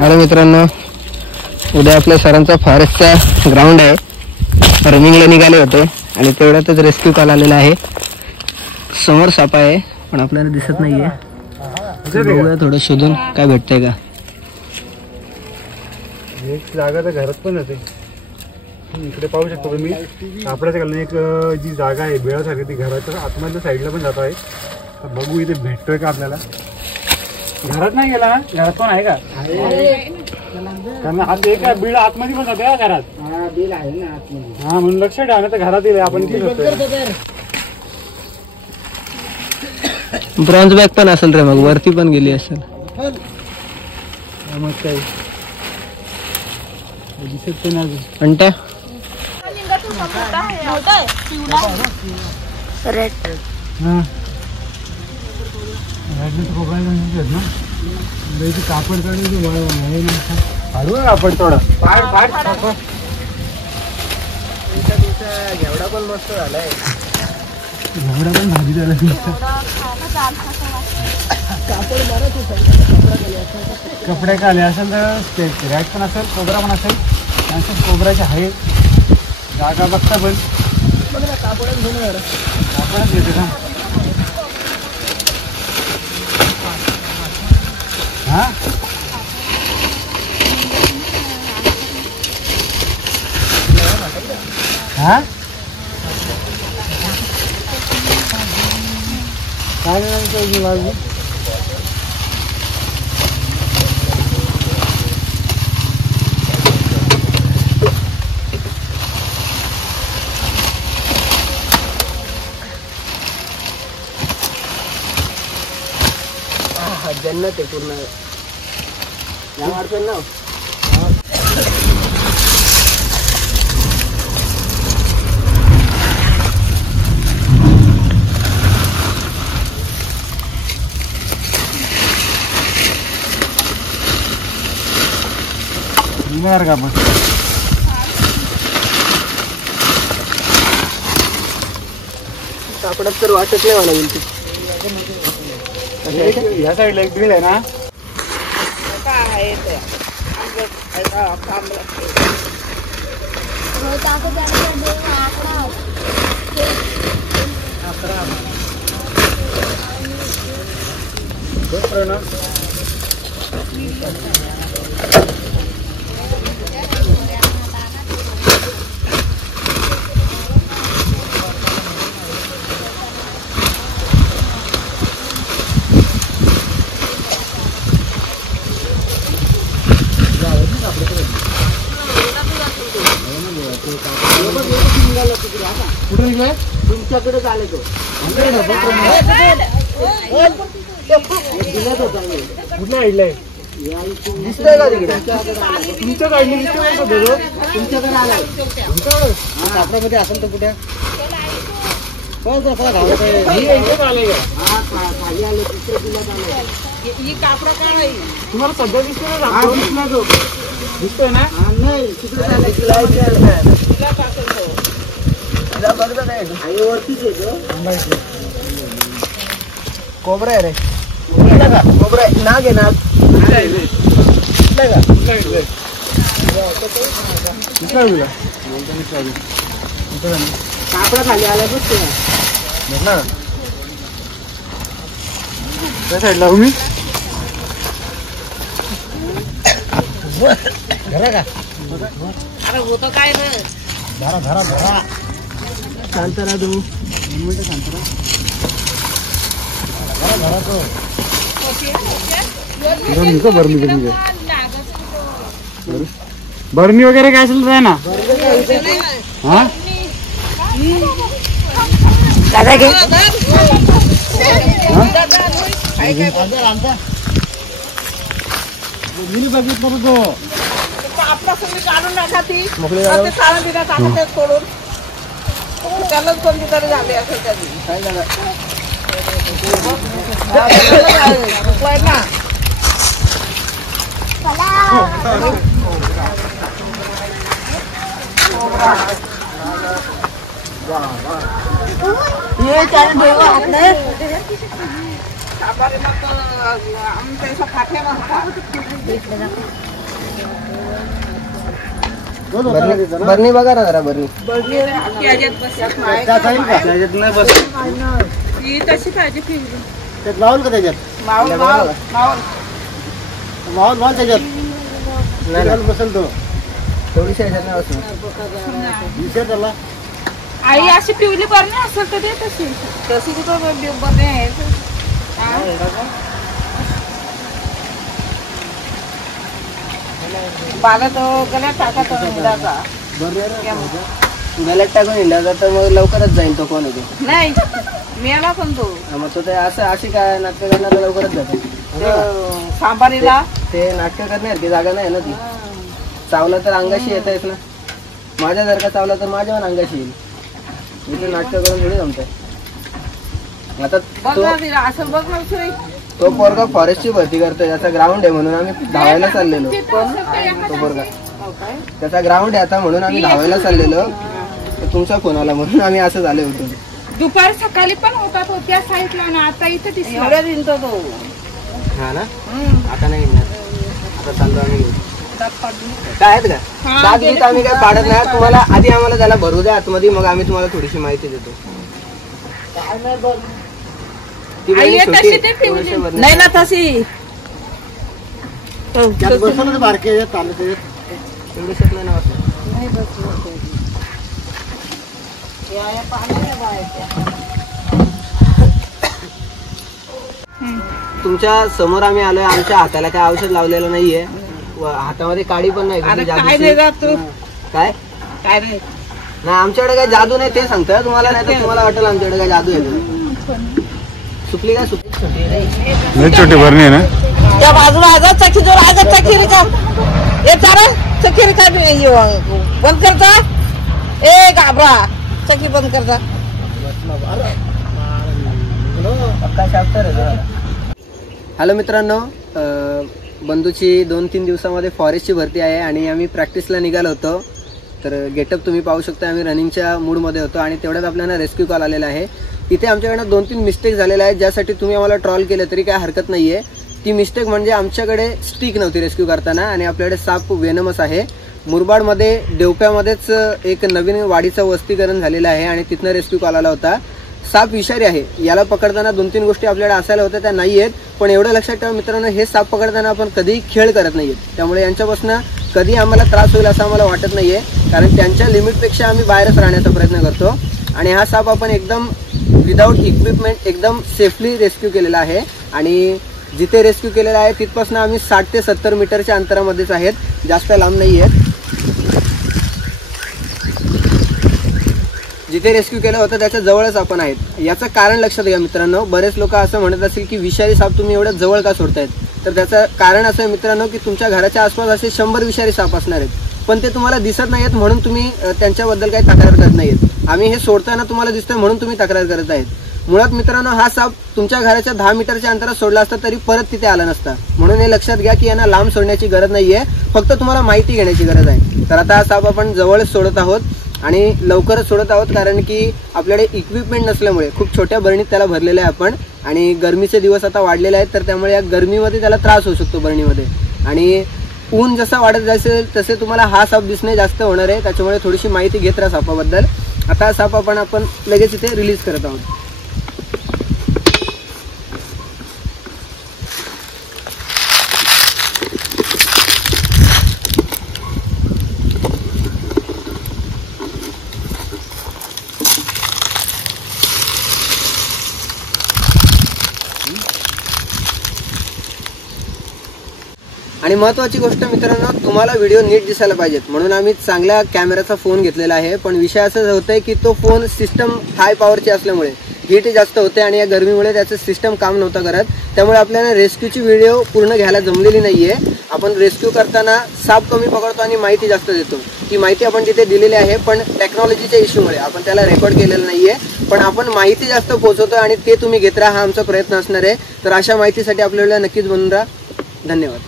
Hello मित्रांनो, उद्या आपल्या सरांचा फॉरेस्टचा ग्राउंड आहे. रनिंगला निघाले होते आणि तेवढ्यातच रेस्क्यू कॉल आलेला आहे. समोर सापा आहे पण आपल्याला दिसत नाहीये. बघूया थोडं शोधून काय भेटतंय का. एक जागा तर घरात पण होते. इकडे पाहू शकतो तुम्ही सापड्याच्या खाली एक जी जागा आहे बेळासारखी, ती घराच्या आतमधल्या साईडला पण जात आहे. बघू इथे भेटतोय का आपल्याला. घरात नाही गेला ना? घरात पण आहे का? कारण आता एक बीड आतमध्ये पण जाते घरात. हा म्हणून लक्ष ठेवा ना, तर घरात येईल आपण. ब्रॉन्झ बॅग पण असेल रे, मग वरती पण गेली असेल. मग काय दिसत नाही अंट्या कापड कापड थोडा घेवडा पण मस्त झालाय. घेवडा पण भाजी झाला. कपडे खाली असेल तर रॅक पण असेल, कोबरा पण असेल. कोबराचे आहे जागा बघता पण कापडच घेते का. हा हा काय नाही बाजू. जन्नत आहे पूर्ण. या अडचण ना का बस. कापडात तर वाटत नाही मला बोलते. या साईडला एक बिल आहे ना. कुठे निघलाय? तुमच्याकडे आले तो. कुठल्या साईडला आहे? दिसतोय का तिकडे? तुमच्या साईडला दिसतोय का तो? तुमच्याकडे आलाय. तुमच्याकडे कापडामध्ये असेल तर कुठे तुम्हाला सध्या दिसतोय ना? दिसतोय ना? कोबरा आहे रे. कोबरा आहे. नाग आहे नाग. कापडा खाली आला बसतो ना. त्या साईडला तुम्ही घरा का? अरे होतं काय रे? धरा धरा धरा. शांत राहा तू. शांत धरा तो. बरणी वगैरे काय असेल तर ना. हा दादा घे. मी बघितलं तो आपला तुम्ही काढून टाका ती सारा दिला टाकते सोडून. त्यालाच कोणती तरी झाली असेल त्याची ना. ये त्याला साबारी मग आमच्या फाट्या बरणी बघा ना जरा बरणी तशी पाहिजे त्यात मावल का त्याच्यात मावळ मावळ मावळ मावल मावल त्याच्यात बसेल तो थोडीशी ह्याच्यात नाही बसणार. विषय त्याला आई अशी पिवली बरणी असेल तर ते तशी तशी कुठं बने आहे बाला तो गल्यात टाकायचा हिंडाचा गल्यात टाकून हिंडायचा तर मग लवकरच जाईल तो कोण होतो नाही मेला पण तो मग तो ते असं अशी काय नाटकं करणार लवकरच जातो. सांबारीला ते नाटकं करण्यासारखी जागा नाही ना ती. चावला तर अंगाशी येत आहेस ना. माझ्या जर का चावला तर माझ्या पण अंगाशी येईल. इथे नाटकं करून थोडी जमतंय. आता बघ ना तिला असं बघ ना सुरे. तो पोरगा फॉरेस्टची भरती करतोय. त्याचा ग्राउंड आहे म्हणून आम्ही धावायला चाललेलो. तो पोरगा त्याचा ग्राउंड आहे आता म्हणून आम्ही धावायला चाललेलो. तुमचा फोन आला म्हणून आम्ही असं झाले होतो. दुपार सकाळी पण होता तो त्या साईडला ना आता इथे दिसला. एवढ्या दिनतो तो हा ना. आता नाही आता चाललो आम्ही. काय आहेत का दात गीत आम्ही काय पाडत नाही. तुम्हाला आधी आम्हाला त्याला भरू द्या आतमध्ये मग आम्ही तुम्हाला थोडीशी माहिती देतो. ती आई छोटी तशी ते पिवली. थोडीशी वरणी- नाही ना तशी बसल बारके चालू ते थोडीशी नाही ना वाटत. तुमच्या समोर आम्ही आलोय. आमच्या हाताला काय औषध लावलेलं नाहीये. हातामध्ये काडी पण नाही. अरे जादूची- काय नाही जात तू काय काय नाही नाही आमच्याकडे काही जादू नाही ते सांगतोय तुम्हाला. नाही तर तुम्हाला वाटेल आमच्याकडे काय जादू आहे. सुटली काय सुटली लय छोटी भरणी आहे ना. त्या बाजूला आजा चकी जोर आजा चकी रे का ए चारा चकी रे का बंद करता ए घाबरा चकी बंद करता. हॅलो मित्रांनो, बंधूची 2-3 दिवसामध्ये फॉरेस्टची भरती आहे आणि आम्ही प्रॅक्टिसला निघालो होतो. तर गेटअप तुम्ही पाहू शकता. आम्ही रनिंगच्या मूडमध्ये होतो आणि तेवढ्यात आपल्याला रेस्क्यू कॉल आलेला आहे. इथे आमच्याकडनं 2-3 मिस्टेक झालेल्या आहेत ज्यासाठी तुम्ही आम्हाला ट्रॉल केलं तरी काय हरकत नाही आहे. ती मिस्टेक म्हणजे आमच्याकडे स्टिक नव्हती रेस्क्यू करताना आणि आपल्याकडे साप वेनमस आहे. मुरबाडमध्ये देवप्यामध्येच एक नवीन वाडीचं वस्तीकरण झालेलं आहे आणि तिथनं रेस्क्यू कॉल आला होता. साप विषारी आहे. याला पकडताना 2-3 गोष्टी आपल्याकडे असायला होत्या त्या नाही आहेत. पण एवढं लक्षात ठेवा मित्रांनो, हे साप पकडताना आपण कधीही खेळ करत नाहीये. त्यामुळे यांच्यापासून कधी आम्हाला त्रास होईल असं आम्हाला वाटत नाहीये. कारण त्यांच्या लिमिटपेक्षा आम्ही बाहेरच राहण्याचा प्रयत्न करतो. आणि हा साप आपण एकदम विदाऊट इक्विपमेंट एकदम सेफली रेस्क्यू केलेला आहे. आणि जिथे रेस्क्यू केलेला आहे तिथपासून आम्ही 60 ते 70 मीटरच्या अंतरामध्येच आहेत. जास्त लांब नाही आहेत. जिथे रेस्क्यू केलं होतं त्याच्या जवळच आपण आहेत. याचं कारण लक्षात घ्या मित्रांनो. बरेच लोक असं म्हणत असतील की विषारी साप तुम्ही एवढ्या जवळ का सोडतायत. तर त्याचं कारण असं आहे मित्रांनो की तुमच्या घराच्या आसपास असे 100 विषारी साप असणार आहेत. पण ते तुम्हाला दिसत नाहीत म्हणून तुम्ही त्यांच्याबद्दल काही तक्रार करत नाहीत. आम्ही हे सोडताना तुम्हाला दिसतंय म्हणून तुम्ही तक्रार करत आहेत. मुळात मित्रांनो हा साप तुमच्या घराच्या 10 मीटरच्या अंतरात सोडला असता तरी परत तिथे आला नसता. म्हणून हे लक्षात घ्या की यांना लांब सोडण्याची गरज नाहीये. फक्त तुम्हाला माहिती घेण्याची गरज आहे. तर आता हा साप आपण जवळच सोडत आहोत आणि लवकरच सोडत आहोत. कारण की आपल्याकडे इक्विपमेंट नसल्यामुळे खूप छोट्या बरणीत त्याला भरलेलं आहे आपण. आणि गरमीचे दिवस आता वाढलेले आहेत तर त्यामुळे या गरमीमध्ये त्याला त्रास होऊ शकतो बरणीमध्ये. आणि ऊन जसा वाढत जायचं तसे तुम्हाला हा साप दिसणे जास्त होणार आहे. त्याच्यामुळे थोडीशी माहिती घेत राहा सापाबद्दल. आता हा साप आपण लगेच इथे रिलीज करत आहोत. आणि महत्त्वाची गोष्ट मित्रांनो, तुम्हाला व्हिडिओ नीट दिसायला पाहिजेत म्हणून आम्ही चांगल्या कॅमेराचा फोन घेतलेला आहे. पण विषय असं होतंय की तो फोन सिस्टम हाय पॉवरची असल्यामुळे हीट जास्त होते आणि या गरमीमुळे त्याचं सिस्टम काम नव्हतं करत. त्यामुळे आपल्याला रेस्क्यूची व्हिडिओ पूर्ण घ्यायला जमलेली नाहीये. आपण रेस्क्यू करताना साप कमी पकडतो आणि माहिती जास्त देतो. ती माहिती आपण तिथे दिलेली आहे पण टेक्नॉलॉजीच्या इश्यूमुळे आपण त्याला रेकॉर्ड केलेलं नाहीये. पण आपण माहिती जास्त पोहोचवतो आणि ते तुम्ही घेत राहा हा आमचा प्रयत्न असणार आहे. तर अशा माहितीसाठी आपल्याला नक्कीच बनून राहा. धन्यवाद.